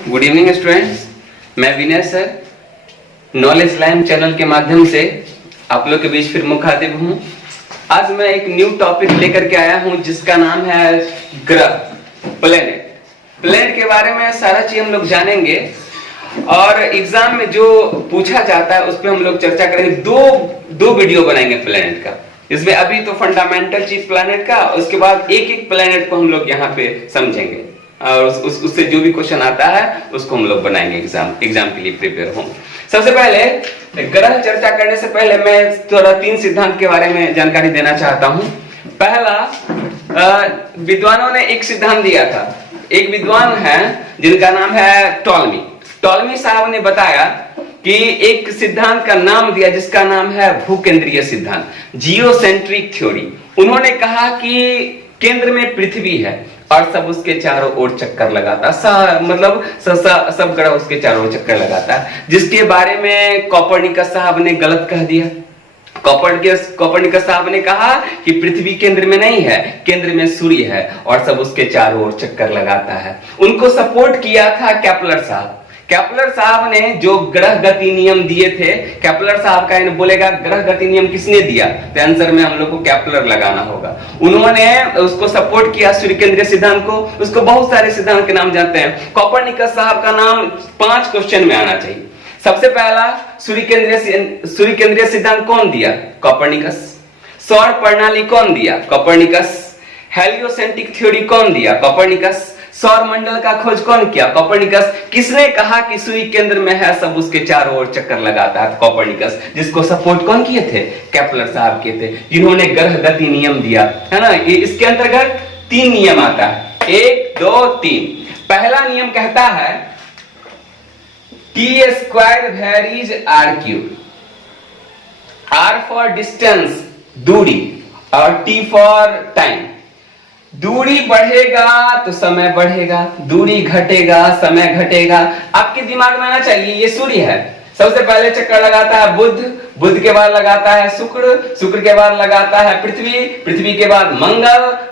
Good evening students, मैं विनय sir knowledge line channel के माध्यम से आप लोग के बीच फिर मुखातिब हूँ। आज मैं एक न्यू टॉपिक लेकर के आया हूँ जिसका नाम है ग्रह, प्लेनेट। प्लेनेट के बारे में सारा चीज हम लोग जानेंगे और एग्जाम में जो पूछा जाता है उस पर हम लोग चर्चा करेंगे। दो वीडियो बनाएंगे प्लेनेट का। इसमें अभी तो फंडामेंटल चीज प्लेनेट का, उसके बाद एक एक प्लेनेट को हम लोग यहाँ पे समझेंगे और उससे जो भी क्वेश्चन आता है उसको हम लोग बनाएंगे एग्जाम के लिए प्रिपेयर हों। सबसे पहले ग्रह चर्चा करने से पहले मैं थोड़ा 3 सिद्धांत के बारे में जानकारी देना चाहता हूं। पहला, विद्वानों ने एक सिद्धांत दिया था। एक विद्वान है जिनका नाम है टॉलमी साहब ने बताया कि एक सिद्धांत का नाम दिया जिसका नाम है भूकेंद्रीय सिद्धांत, जियोसेंट्रिक थ्योरी। उन्होंने कहा कि केंद्र में पृथ्वी है और सब उसके चारों ओर चक्कर लगाता, सब ग्रह उसके चारों ओर चक्कर लगाता है, जिसके बारे में कोपर्निकस साहब ने गलत कह दिया। कोपर्निकस साहब ने कहा कि पृथ्वी केंद्र में नहीं है, केंद्र में सूर्य है और सब उसके चारों ओर चक्कर लगाता है। उनको सपोर्ट किया था केपलर साहब ने जो ग्रह गति नियम दिए थे। केपलर साहब का बोलेगा ग्रह गति नियम किसने दिया, तो आंसर में हम लोग को केपलर लगाना होगा। उन्होंने उसको सपोर्ट किया, सूर्य केंद्रीय सिद्धांत को। उसको बहुत सारे सिद्धांत के नाम जानते हैं। कोपर्निकस साहब का नाम 5 क्वेश्चन में आना चाहिए। सबसे पहला, सूर्य केंद्रीय सिद्धांत कौन दिया? कोपर्निकस। सौर प्रणाली कौन दिया? कोपर्निकस। हेलियोसेंट्रिक थ्योरी कौन दिया? कोपर्निकस। सौर मंडल का खोज कौन किया? कोपर्निकस। किसने कहा कि सूर्य केंद्र में है, सब उसके चारों ओर चक्कर लगाता है? कोपर्निकस। जिसको सपोर्ट कौन किए थे? केपलर साहब किए थे, जिन्होंने ग्रह गति नियम दिया है ना। इसके अंतर्गत 3 नियम आता है, 1 2 3। पहला नियम कहता है T² varies R³। R for distance, दूरी, और T फॉर टाइम। दूरी बढ़ेगा तो समय बढ़ेगा, दूरी घटेगा समय घटेगा। आपके दिमाग में आना चाहिए ये सूर्य है, सबसे पहले चक्कर लगाता है बुध के बाद लगाता है शुक्र के बाद लगाता है पृथ्वी के बाद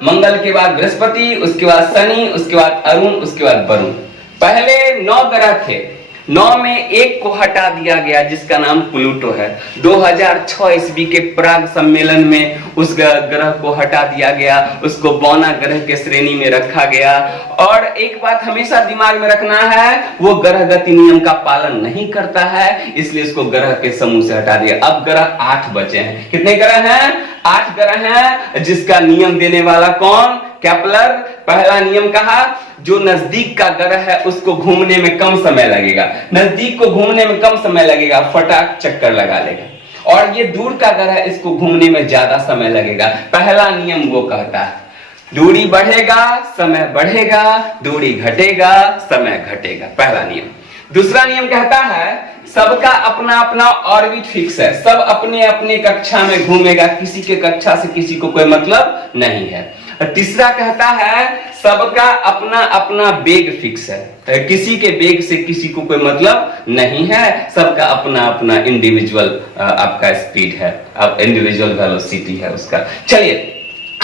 मंगल के बाद बृहस्पति, उसके बाद शनि, उसके बाद अरुण, उसके बाद वरुण। पहले 9 ग्रह थे, 9 में एक को हटा दिया गया जिसका नाम प्लूटो है। 2006 ईस्वी के प्राग सम्मेलन में उस ग्रह को हटा दिया गया, उसको बौना ग्रह के श्रेणी में रखा गया। और एक बात हमेशा दिमाग में रखना है, वो ग्रह गति नियम का पालन नहीं करता है, इसलिए उसको ग्रह के समूह से हटा दिया। अब ग्रह 8 बचे हैं। कितने ग्रह हैं? 8 ग्रह हैं। जिसका नियम देने वाला कौन? केपलर। पहला नियम कहा जो नजदीक का ग्रह है उसको घूमने में कम समय लगेगा, नजदीक को घूमने में कम समय लगेगा, फटाक चक्कर लगा लेगा। और ये दूर का ग्रह है, इसको घूमने में ज्यादा समय लगेगा। पहला नियम वो कहता है दूरी बढ़ेगा समय बढ़ेगा, दूरी घटेगा समय घटेगा। पहला नियम। दूसरा नियम कहता है सबका अपना अपना ऑर्बिट फिक्स है, सब अपने अपने कक्षा में घूमेगा, किसी के कक्षा से किसी को कोई मतलब नहीं है। तीसरा कहता है सबका अपना अपना वेग फिक्स है, किसी के वेग से किसी को कोई मतलब नहीं है, सबका अपना अपना इंडिविजुअल आपका स्पीड है, अब इंडिविजुअल वेलोसिटी है उसका। चलिए,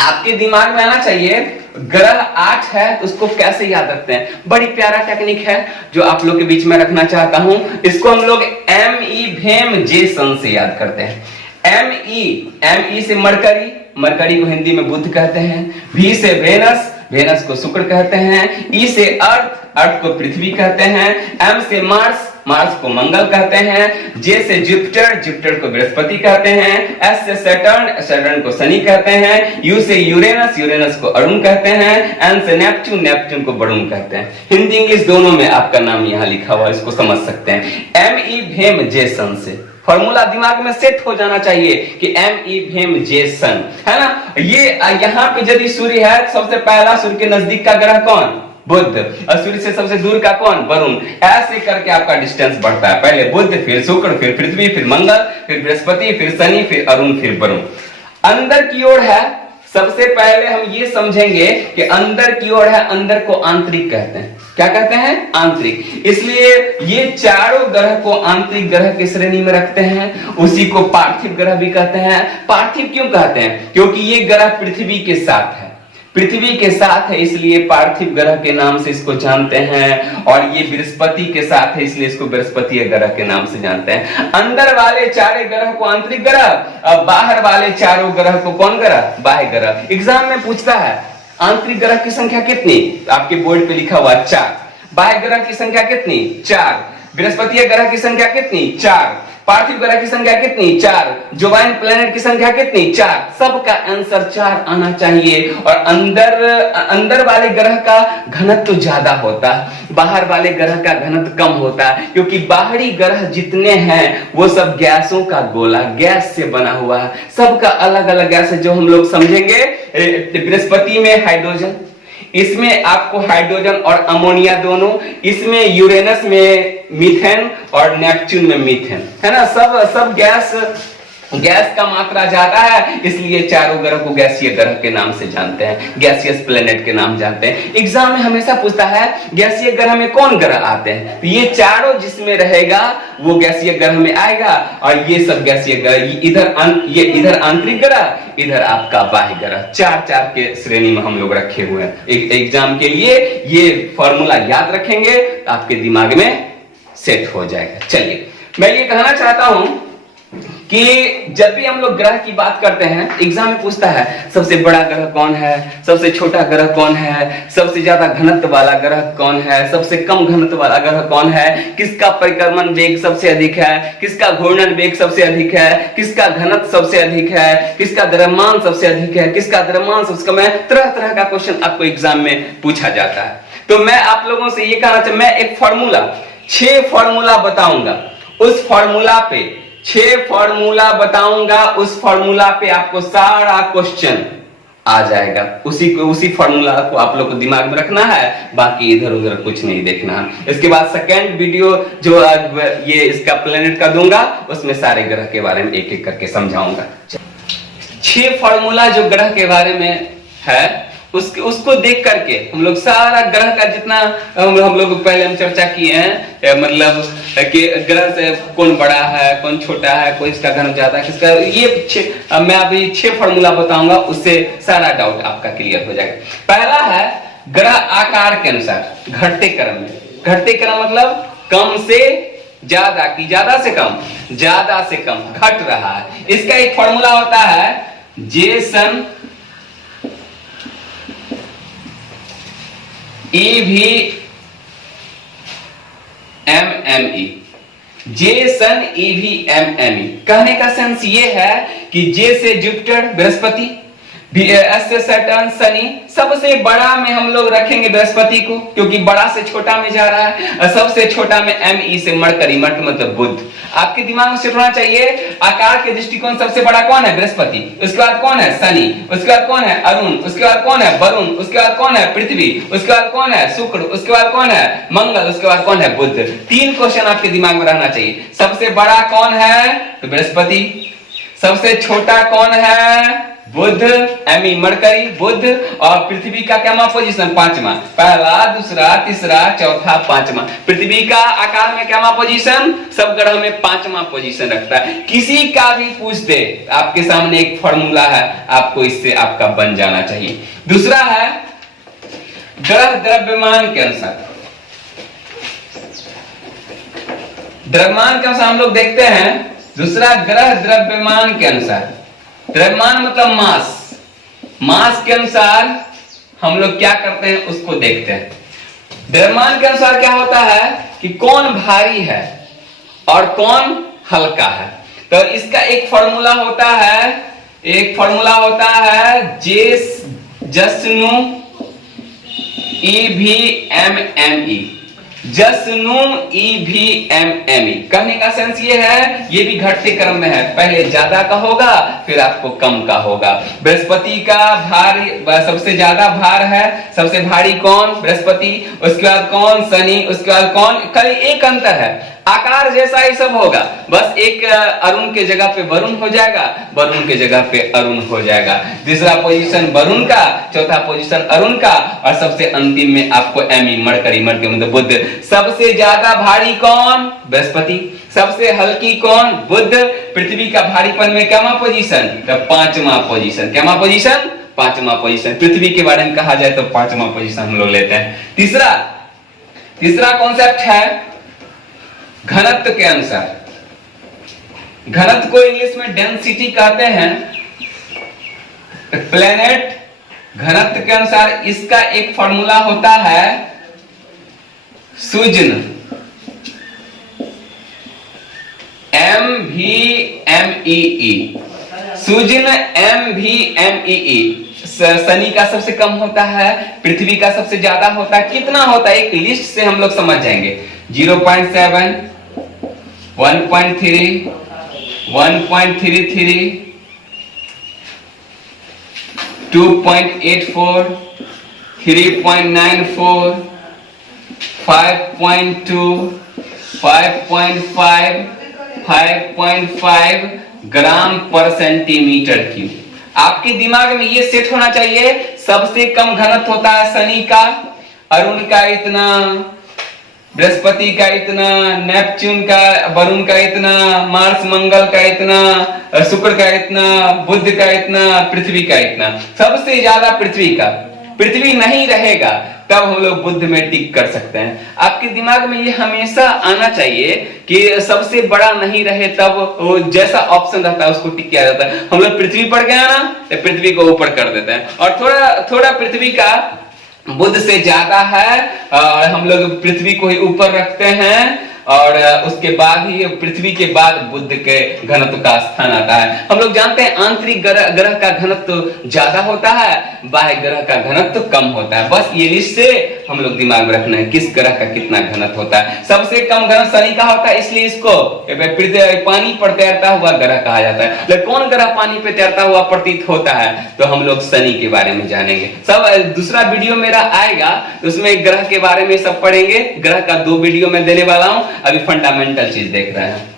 आपके दिमाग में आना चाहिए ग्रह 8 है, उसको कैसे याद रखते हैं? बड़ी प्यारा टेक्निक है जो आप लोग के बीच में रखना चाहता हूं। इसको हम लोग ME भेम जे सन से याद करते हैं। ME से मरकरी को हिंदी में बुध कहते हैं। V से वेनस को शुक्र कहते हैं। E से अर्थ को पृथ्वी कहते हैं। M से मार्स को मंगल कहते हैं। J से जुपिटर को बृहस्पति कहते हैं। S से सैटर्न को शनि कहते हैं। U से यूरेनस को अरुण कहते हैं। N से नेपच्यून को वरुण कहते हैं। हिंदी इंग्लिश दोनों में आपका नाम यहाँ लिखा हुआ, इसको समझ सकते हैं। ME भेम जे सन से फॉर्मूला दिमाग में सेट हो जाना चाहिए कि ME भेम जे सन है ना। ये यहाँ पे यदि सूर्य है, सबसे पहला सूर्य के नजदीक का ग्रह कौन? बुध। और सूर्य से सबसे दूर का कौन? वरुण। ऐसे करके आपका डिस्टेंस बढ़ता है, पहले बुध, फिर शुक्र, फिर पृथ्वी, फिर मंगल, फिर बृहस्पति, फिर शनि, फिर अरुण, फिर वरुण। अंदर की ओर है, सबसे पहले हम ये समझेंगे कि अंदर की ओर है, अंदर को आंतरिक कहते हैं। क्या कहते हैं? आंतरिक। इसलिए ये चारों ग्रह को आंतरिक ग्रह की श्रेणी में रखते हैं। उसी को पार्थिव ग्रह भी कहते हैं। पार्थिव क्यों कहते हैं? क्योंकि ये ग्रह पृथ्वी के साथ है। पृथ्वी के साथ है इसलिए पार्थिव ग्रह के नाम से इसको जानते हैं, और ये बृहस्पति के साथ है इसलिए इसको बृहस्पति ग्रह के नाम से जानते हैं। अंदर वाले चारे ग्रह को आंतरिक ग्रह, अब बाहर वाले चारों ग्रह को कौन ग्रह? बाह्य ग्रह। एग्जाम में पूछता है आंतरिक ग्रह की संख्या कितनी, आपके बोर्ड पे लिखा हुआ 4, बाह्य ग्रह की संख्या कितनी? 4, बृहस्पति ग्रह की संख्या कितनी? 4, पार्थिव ग्रह की संख्या कितनी? 4, जोवाइन प्लैनेट की संख्या कितनी? 4। सबका आंसर 4 आना चाहिए। और अंदर वाले ग्रह का घनत्व तो ज्यादा होता है, बाहर वाले ग्रह का घनत्व कम होता है, क्योंकि बाहरी ग्रह जितने हैं वो सब गैसों का गोला, गैस से बना हुआ है। सबका अलग अलग गैस है जो हम लोग समझेंगे। बृहस्पति में हाइड्रोजन, इसमें आपको हाइड्रोजन और अमोनिया दोनों, इसमें यूरेनस में मीथेन और नेपच्यून में मीथेन, है ना। सब गैस का मात्रा ज्यादा है, इसलिए चारों ग्रह को गैसीय ग्रह के नाम से जानते हैं, गैसियस प्लेनेट के नाम जानते हैं। एग्जाम में हमेशा पूछता है गैसीय ग्रह में कौन ग्रह आते हैं, तो ये चारों जिसमें रहेगा वो गैसीय ग्रह में आएगा, और ये सब गैसीय ग्रह, इधर आंतरिक ग्रह, इधर आपका बाह्य ग्रह, 4 के श्रेणी में हम लोग रखे हुए हैं। एग्जाम के लिए ये फॉर्मूला याद रखेंगे तो आपके दिमाग में सेट हो जाएगा। चलिए, मैं ये कहना चाहता हूं कि जब भी हम लोग ग्रह की बात करते हैं, एग्जाम में पूछता है सबसे बड़ा ग्रह कौन है, सबसे छोटा ग्रह कौन है, सबसे ज्यादा घनत्व वाला ग्रह कौन है, सबसे कम घनत्व वाला ग्रह कौन है, किसका परिक्रमण वेग सबसे अधिक है, किसका घूर्णन वेग सबसे अधिक है, किसका घनत्व सबसे अधिक है, किसका द्रव्यमान सबसे अधिक है, किसका द्रव्यमान सबसे कम है। तरह तरह का क्वेश्चन आपको एग्जाम में पूछा जाता है। तो मैं आप लोगों से ये कहना चाहता, मैं एक फॉर्मूला, 6 फॉर्मूला बताऊंगा, उस फॉर्मूला पे 6 फॉर्मूला बताऊंगा, उस फॉर्मूला पे आपको सारा क्वेश्चन आ जाएगा। उसी फॉर्मूला को आप लोग को दिमाग में रखना है, बाकी इधर उधर कुछ नहीं देखना है। इसके बाद सेकंड वीडियो जो ये इसका प्लेनेट का दूंगा, उसमें सारे ग्रह के बारे में एक एक करके समझाऊंगा। 6 फॉर्मूला जो ग्रह के बारे में है, उसको देख करके हम लोग सारा ग्रह का जितना हम लोग पहले हम चर्चा किए हैं, मतलब कि ग्रह से कौन बड़ा है, कौन छोटा है, कोई इसका घनत्व ज्यादा है, किसका, ये मैं अभी 6 फॉर्मूला बताऊंगा, उससे सारा डाउट आपका क्लियर हो जाएगा। पहला है ग्रह आकार के अनुसार घटते क्रम में। घटते क्रम मतलब कम से ज्यादा की ज्यादा से कम, ज्यादा से कम घट रहा है। इसका एक फॉर्मूला होता है जेसन EVMME, जेसन EVMME। कहने का सेंस ये है कि जे से जुपिटर बृहस्पति, एस से सैटर्न शनि, सबसे बड़ा में हम लोग रखेंगे बृहस्पति को, क्योंकि बड़ा से छोटा में जा रहा है, और सबसे छोटा में ME से मरकरी, मतलब बुध। आपके दिमाग में सेट होना चाहिए, आकार के दृष्टिकोण सबसे बड़ा कौन है? बृहस्पति। उसके बाद कौन है? शनि। उसके बाद कौन है? अरुण। उसके बाद कौन है? वरुण। उसके बाद कौन है? पृथ्वी। उसके बाद कौन है? शुक्र। उसके बाद कौन है? मंगल। उसके बाद कौन है? बुध। 3 क्वेश्चन आपके दिमाग में रहना चाहिए। सबसे बड़ा कौन है? तो बृहस्पति। सबसे छोटा कौन है? बुध, एमी मरकरी, बुध। और पृथ्वी का क्या पोजीशन? 5वां। पहला, दूसरा, तीसरा, चौथा, 5वां। पृथ्वी का आकार में क्या पोजीशन? सब ग्रह में 5वां पोजीशन रखता है। किसी का भी पूछ दे, आपके सामने एक फॉर्मूला है, आपको इससे आपका बन जाना चाहिए। दूसरा है ग्रह द्रव्यमान के अनुसार। द्रव्यमान के अनुसार हम लोग देखते हैं, दूसरा ग्रह द्रव्यमान के अनुसार। द्रव्यमान मतलब मास। मास के अनुसार हम लोग क्या करते हैं उसको देखते हैं। द्रव्यमान के अनुसार क्या होता है कि कौन भारी है और कौन हल्का है। तो इसका एक फॉर्मूला होता है, जस्नु EVMME। जस्नु EVMME। कहने का सेंस ये है, ये भी घटते क्रम में है, पहले ज्यादा का होगा फिर आपको कम का होगा। बृहस्पति का भारी सबसे ज्यादा भार है, सबसे भारी कौन? बृहस्पति। उसके बाद कौन? शनि। उसके बाद कौन? खाली एक अंतर है, आकार जैसा ही सब होगा, बस एक अरुण के जगह पे वरुण हो जाएगा, वरुण के जगह पे अरुण हो जाएगा। तीसरा पोजीशन वरुण का, चौथा पोजीशन अरुण का, और सबसे अंतिम में आपको एमी मरकरी मतलब बुध। सबसे ज्यादा भारी कौन? बृहस्पति। सबसे हल्की कौन? बुध। पृथ्वी का भारीपन में क्या पोजीशन? 5वां पोजीशन। क्या पोजीशन? 5वां पोजीशन। पृथ्वी के बारे में कहा जाए तो 5वां पोजीशन हम लोग लेते हैं। तीसरा कॉन्सेप्ट है घनत्व के अनुसार। घनत्व को इंग्लिश में डेंसिटी कहते हैं। प्लेनेट घनत्व के अनुसार इसका एक फॉर्मूला होता है सूजन, MVMEE। सूजन MVMEE। शनि का सबसे कम होता है, पृथ्वी का सबसे ज्यादा होता है। कितना होता है एक लिस्ट से हम लोग समझ जाएंगे। 0.7, 1.3, 1.33, 2.84, 3.94, 5.2, 5.5, 5.5 ग्राम पर सेंटीमीटर क्यूब। आपके दिमाग में ये सेट होना चाहिए, सबसे कम घनत्व होता है शनि का, अरुण का इतना, बृहस्पति का इतना, नेपच्यून का, वरुण का इतना, मार्स मंगल का इतना, शुक्र का इतना, बुध का इतना, पृथ्वी का इतना। सबसे ज्यादा पृथ्वी का। पृथ्वी नहीं रहेगा तब हम लोग बुध में टिक कर सकते हैं। आपके दिमाग में ये हमेशा आना चाहिए कि सबसे बड़ा नहीं रहे तब वो जैसा ऑप्शन रहता है उसको टिक किया जाता है। हम लोग पृथ्वी पर गया ना तो पृथ्वी को ऊपर कर देते हैं, और थोड़ा पृथ्वी का बुध से ज्यादा है और हम लोग पृथ्वी को ही ऊपर रखते हैं, और उसके बाद ही पृथ्वी के बाद बुध के घनत्व का स्थान आता है। हम लोग जानते हैं आंतरिक ग्रह का घनत्व ज्यादा होता है, बाह्य ग्रह का घनत्व कम होता है। बस ये लिस्ट से हम लोग दिमाग में रखना है किस ग्रह का कितना घनत्व होता है। सबसे कम घनत्व शनि का होता है, इसलिए इसको पानी पर तैरता हुआ ग्रह कहा जाता है। लेकिन कौन ग्रह पानी पे तैरता हुआ प्रतीत होता है, तो हम लोग शनि के बारे में जानेंगे। सब दूसरा वीडियो मेरा आएगा, उसमें ग्रह के बारे में सब पढ़ेंगे। ग्रह का 2 वीडियो में देने वाला हूं, अभी फंडामेंटल चीज देख रहे हैं।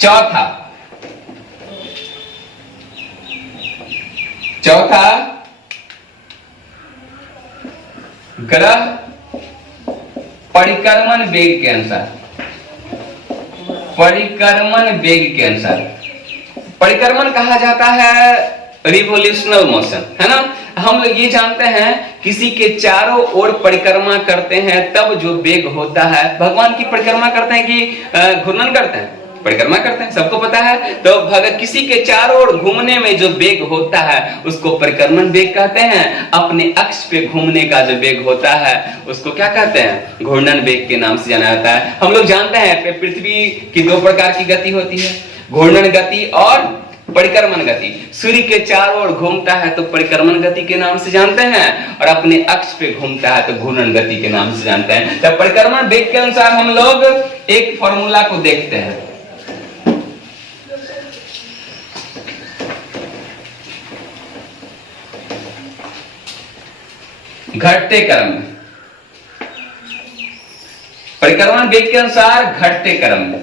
चौथा ग्रह परिक्रमण वेग के अनुसार। परिक्रमण कहा जाता है रिवोल्यूशनल मोशन, है ना। हम लोग ये जानते हैं किसी के चारों ओर परिक्रमा करते हैं तब जो वेग होता है। भगवान की परिक्रमा करते हैं कि घूर्णन करते हैं? परिक्रमा करते हैं, सबको पता है। तो किसी के चारों ओर घूमने में जो वेग होता है उसको परिक्रमण वेग कहते हैं। अपने अक्ष पे घूमने का जो वेग होता है उसको क्या कहते हैं? घूर्णन वेग के नाम से जाना जाता है। हम लोग जानते हैं पृथ्वी की 2 प्रकार की गति होती है, घूर्णन गति और परिक्रमण गति। सूर्य के चारों ओर घूमता है तो परिक्रमण गति के नाम से जानते हैं, और अपने अक्ष पे घूमता है तो घूर्णन गति के नाम से जानते हैं। तो परिक्रमण वेग के अनुसार हम लोग एक फॉर्मूला को देखते हैं। घटते क्रम में, परिक्रमण वेग के अनुसार घटते क्रम में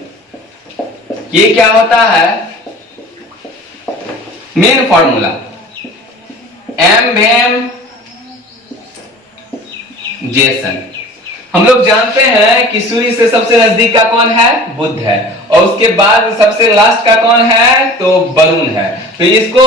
ये क्या होता है? मेन फॉर्मूला एम जेसन। हम लोग जानते हैं कि सूर्य से सबसे नजदीक का कौन है? बुध है, और उसके बाद सबसे लास्ट का कौन है? तो वरुण है। तो इसको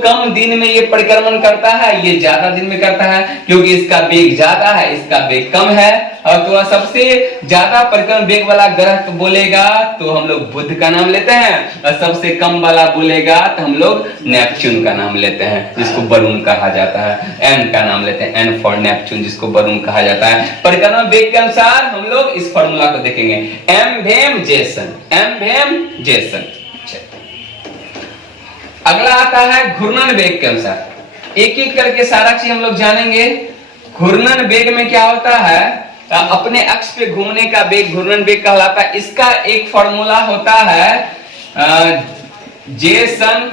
कम दिन में ये परिक्रमण करता है, ये ज्यादा दिन में करता है, क्योंकि इसका वेग ज्यादा है, इसका वेग कम है। और तो सबसे ज्यादा परिक्रमण वेग वाला ग्रह बोलेगा तो हम लोग बुध का नाम लेते हैं, और सबसे कम वाला बोलेगा तो हम लोग नेपच्यून का नाम लेते हैं, जिसको वरुण कहा जाता है। एन का नाम लेते हैं, एन फॉर नेपच्यून, जिसको वरुण कहा जाता है। परिक्रमण वेग के अनुसार हम लोग इस फॉर्मूला को देखेंगे, एम जेसन। अगला आता है घूर्णन वेग के अनुसार। एक एक करके सारा चीज हम लोग जानेंगे। घूर्णन वेग में क्या होता है? अपने अक्ष पे घूमने का वेग घूर्णन वेग कहलाता है। इसका एक फॉर्मूला होता है जेसन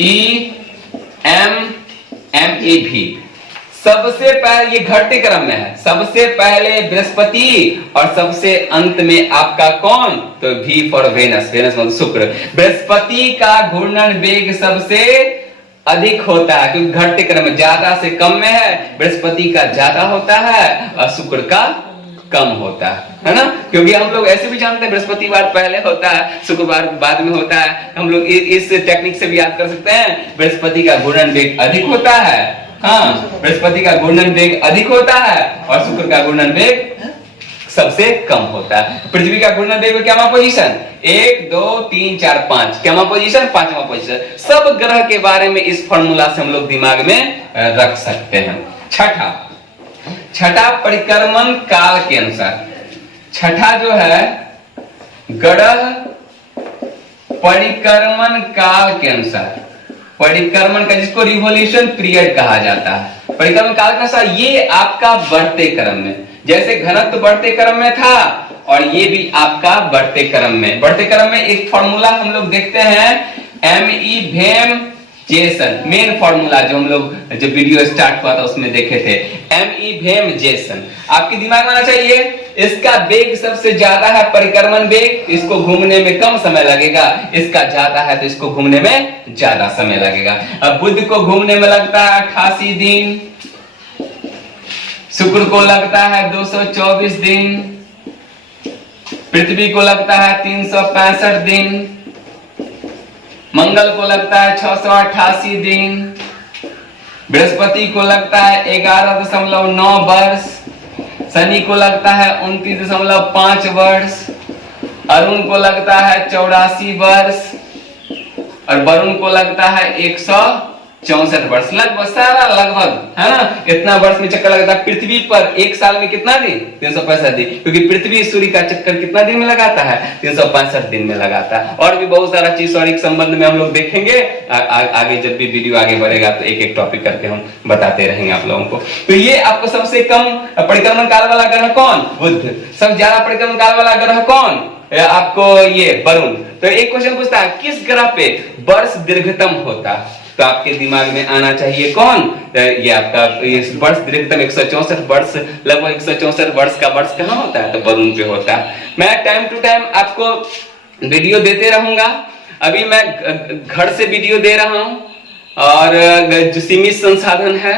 EMMEV। सबसे पहले ये घटते क्रम में है, सबसे पहले बृहस्पति और सबसे अंत में आपका कौन? तो V फॉर वेनस, वेनस मतलब शुक्र। बृहस्पति का घूर्णन वेग सबसे अधिक होता है, क्योंकि घटते क्रम में ज्यादा से कम में है। बृहस्पति का ज्यादा होता है और शुक्र का कम होता है ना, क्योंकि हम लोग ऐसे भी जानते हैं बृहस्पतिवार पहले होता है, शुक्रवार बाद में होता है। हम लोग इस टेक्निक से भी याद कर सकते हैं, बृहस्पति का घूर्णन वेग अधिक होता है। हाँ, बृहस्पति का घूर्णन वेग अधिक होता है और शुक्र का घूर्णन वेग सबसे कम होता है। पृथ्वी का घूर्णन वेग में क्या पोजीशन, 1 2 3 4 5, क्या पोजीशन, 5वां पोजीशन। सब ग्रह के बारे में इस फॉर्मूला से हम लोग दिमाग में रख सकते हैं। छठा परिक्रमण काल के अनुसार, छठा जो है ग्रह परिक्रमण काल के अनुसार, परिक्रमण का जिसको रिवोल्यूशन पीरियड कहा जाता है, परिक्रमण काल के अनुसार ये आपका बढ़ते क्रम में, जैसे घनत्व बढ़ते क्रम में था और ये भी आपका बढ़ते क्रम में। बढ़ते क्रम में एक फॉर्मूला हम लोग देखते हैं, ME भेम जेसन, मेन फॉर्मूला जो हम लोग जब वीडियो स्टार्ट हुआ था उसमें देखे थे, ME भेम जेसन। आपके दिमाग में आना चाहिए, इसका वेग सबसे ज्यादा है परिक्रमण वेग, इसको घूमने में कम समय लगेगा, इसका ज्यादा है तो इसको घूमने में ज्यादा समय लगेगा। अब बुध को घूमने में लगता है 88 दिन, शुक्र को लगता है 224 दिन, पृथ्वी को लगता है 365 दिन, मंगल को लगता है 688 दिन, बृहस्पति को लगता है 11.9 वर्ष, शनि को लगता है 29.5 वर्ष, अरुण को लगता है 84 वर्ष और वरुण को लगता है 164 वर्ष। लगभग सारा लगभग है ना, इतना वर्ष में चक्कर लगता है। पृथ्वी पर एक साल में कितना दिन, 365 दिन, क्योंकि पृथ्वी सूर्य का चक्कर कितना दिन में लगाता है, 365 दिन में लगाता है। और भी बहुत सारा चीज और एक संबंध में हम लोग देखेंगे आगे, जब भी वीडियो आगे बढ़ेगा तो एक एक टॉपिक करके हम बताते रहेंगे आप लोगों को। तो ये आपको सबसे कम परिक्रमण काल वाला ग्रह कौन, बुध। सबसे ज्यादा परिक्रमण काल वाला ग्रह कौन, आपको ये वरुण। तो एक क्वेश्चन पूछता है, किस ग्रह पे वर्ष दीर्घतम होता है, तो आपके दिमाग में आना चाहिए कौन, ये आपका वर्ष दीर्घतम 164 वर्ष, लगभग 164 वर्ष का वर्ष कहाँ होता है, तो वरुण पे होता है। मैं टाइम टू टाइम आपको वीडियो देते रहूंगा। अभी मैं घर से वीडियो दे रहा हूं और जो सीमित संसाधन है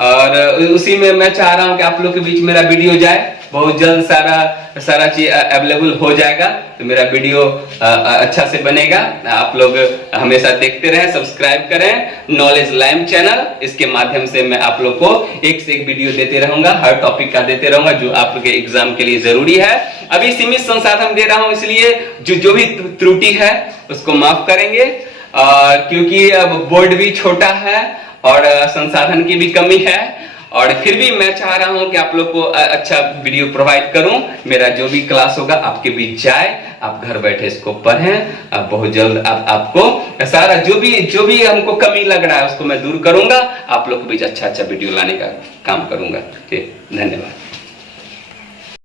और उसी में मैं चाह रहा हूं कि आप लोग के बीच मेरा वीडियो जाए। बहुत जल्द सारा चीज अवेलेबल हो जाएगा, तो मेरा वीडियो अच्छा से बनेगा। आप लोग हमेशा देखते रहें, सब्सक्राइब करें नॉलेज लाइम चैनल। इसके माध्यम से मैं आप लोग को एक से एक वीडियो देते रहूंगा, हर टॉपिक का देते रहूंगा जो आप लोग के एग्जाम के लिए जरूरी है। अभी सीमित संसाधन दे रहा हूं, इसलिए जो भी त्रुटि है उसको माफ करेंगे, क्योंकि अब बोर्ड भी छोटा है और संसाधन की भी कमी है। और फिर भी मैं चाह रहा हूं कि आप लोग को अच्छा वीडियो प्रोवाइड करूं। मेरा जो भी क्लास होगा आपके बीच जाए, आप घर बैठे इसको पढ़ें। बहुत जल्द आपको सारा जो भी हमको कमी लग रहा है उसको मैं दूर करूंगा, आप लोग के बीच अच्छा वीडियो लाने का काम करूंगा। ठीक, धन्यवाद।